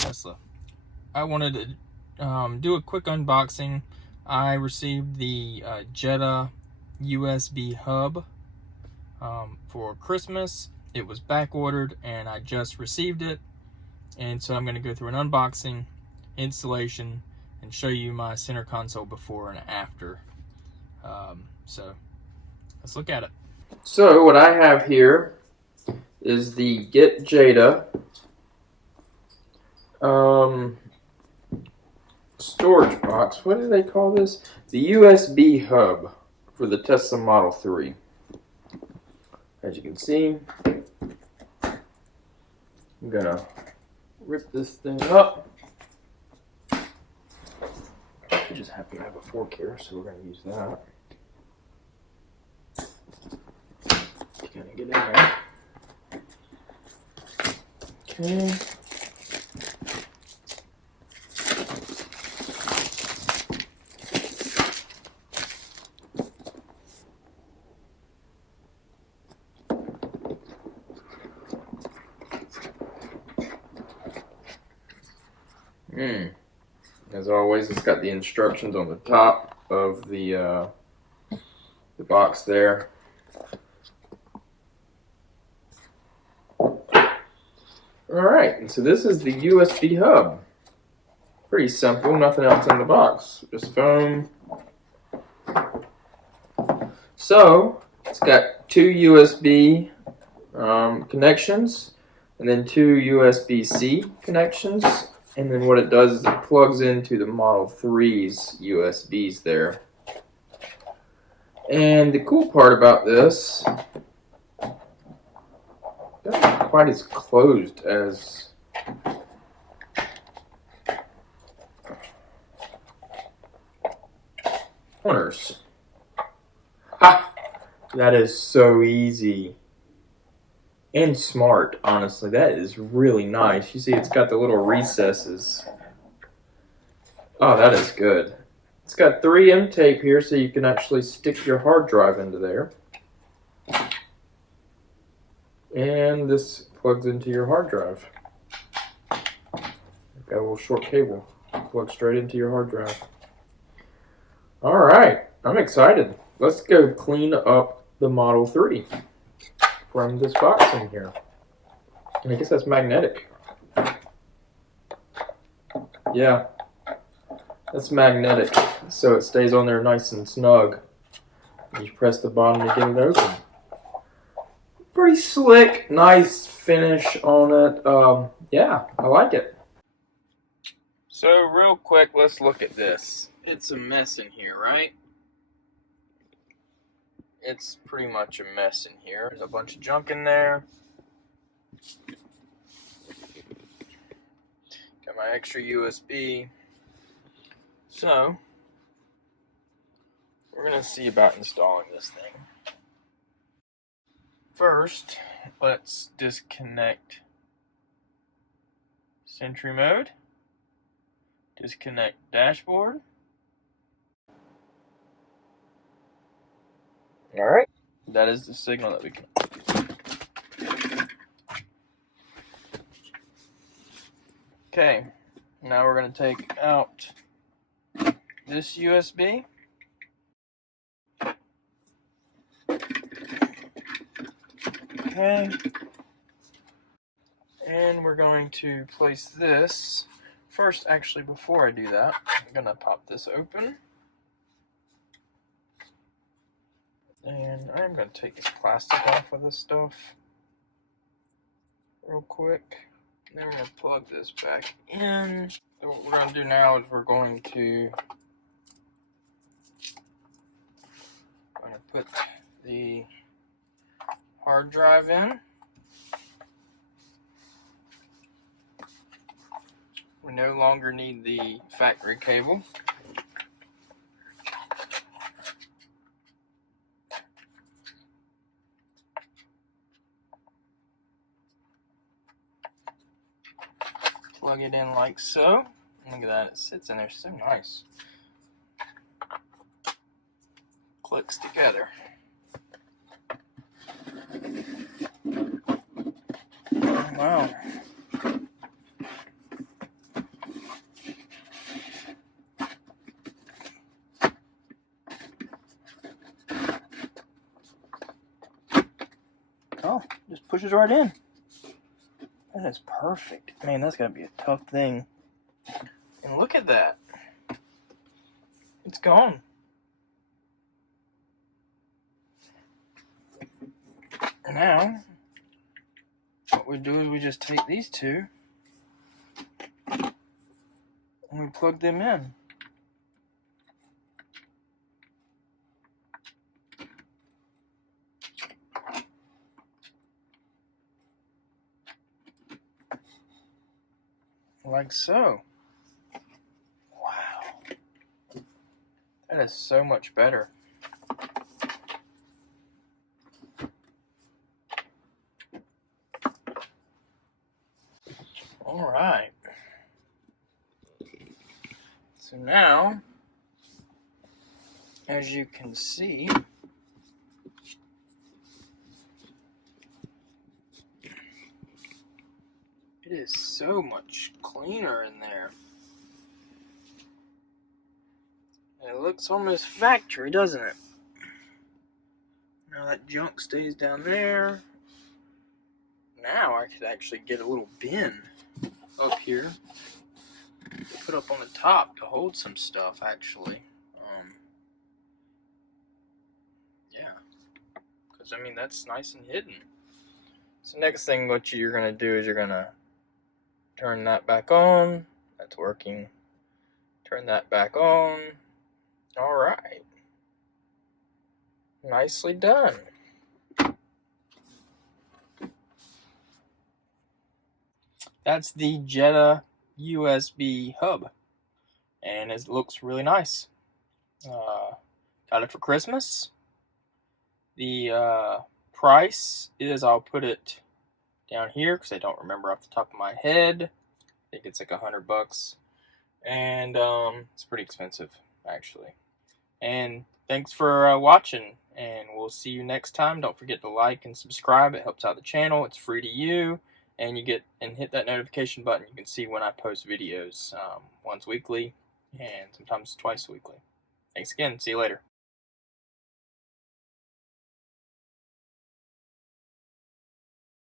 Tesla. I wanted to do a quick unboxing. I received the Jeda USB hub for Christmas. It was back ordered and I just received it, and so I'm going to go through an unboxing, installation, and show you my center console before and after. So let's look at it. So what I have here is the Get Jeda storage box. What do they call this? The USB hub for the Tesla Model 3. As you can see, I'm gonna rip this thing up. I just happen to have a fork here, so we're gonna use that. Gonna get in there. Okay. As always, it's got the instructions on the top of the box there. Alright, and so this is the USB hub. Pretty simple, nothing else in the box, just foam. So, it's got two USB connections, and then two USB-C connections. And then what it does is it plugs into the Model 3's USBs there. And the cool part about this, it's not quite as closed as corners. Ha! That is so easy. And smart, honestly. That is really nice. You see it's got the little recesses. Oh, that is good. It's got 3M tape here so you can actually stick your hard drive into there. And this plugs into your hard drive. Got a little short cable. Plugs straight into your hard drive. Alright, I'm excited. Let's go clean up the Model 3 from this box in here. And I guess that's magnetic. Yeah, that's magnetic, so it stays on there nice and snug. You press the bottom to get it open. Pretty slick, nice finish on it. Yeah, I like it. So real quick, let's look at this. It's a mess in here, right? It's pretty much a mess in here. There's a bunch of junk in there. Got my extra USB. So, we're going to see about installing this thing. First, let's disconnect Sentry mode. Disconnect dashboard. Alright, that is the signal that we can. Okay, now we're going to take out this USB. Okay, and we're going to place this. First, actually, before I do that, I'm going to pop this open. And I'm going to take this plastic off of this stuff real quick. Then we're going to plug this back in. So what we're going to do now is we're going to put the hard drive in. We no longer need the factory cable. Plug it in like so. Look at that, it sits in there so nice. Clicks together. Wow. Oh, just pushes right in. That is perfect. Man, that's gotta be a tough thing. And look at that. It's gone. Now, what we do is we just take these two and we plug them in. Like so. Wow. That is so much better. Alright. So now, as you can see, it is so much cleaner in there. And it looks almost factory, doesn't it? Now that junk stays down there. Now I could actually get a little bin up here to put up on the top to hold some stuff, actually. Yeah. Because, I mean, that's nice and hidden. So next thing what you're going to do is you're going to turn that back on. That's working. Turn that back on. Alright. Nicely done. That's the Jeda USB hub. And it looks really nice. Got it for Christmas. The price is, I'll put it down here because I don't remember off the top of my head. I think it's like $100. And it's pretty expensive, actually. And thanks for watching, and we'll see you next time. Don't forget to like and subscribe. It helps out the channel. It's free to you, and hit that notification button. You can see when I post videos once weekly and sometimes twice weekly. Thanks again. See you later.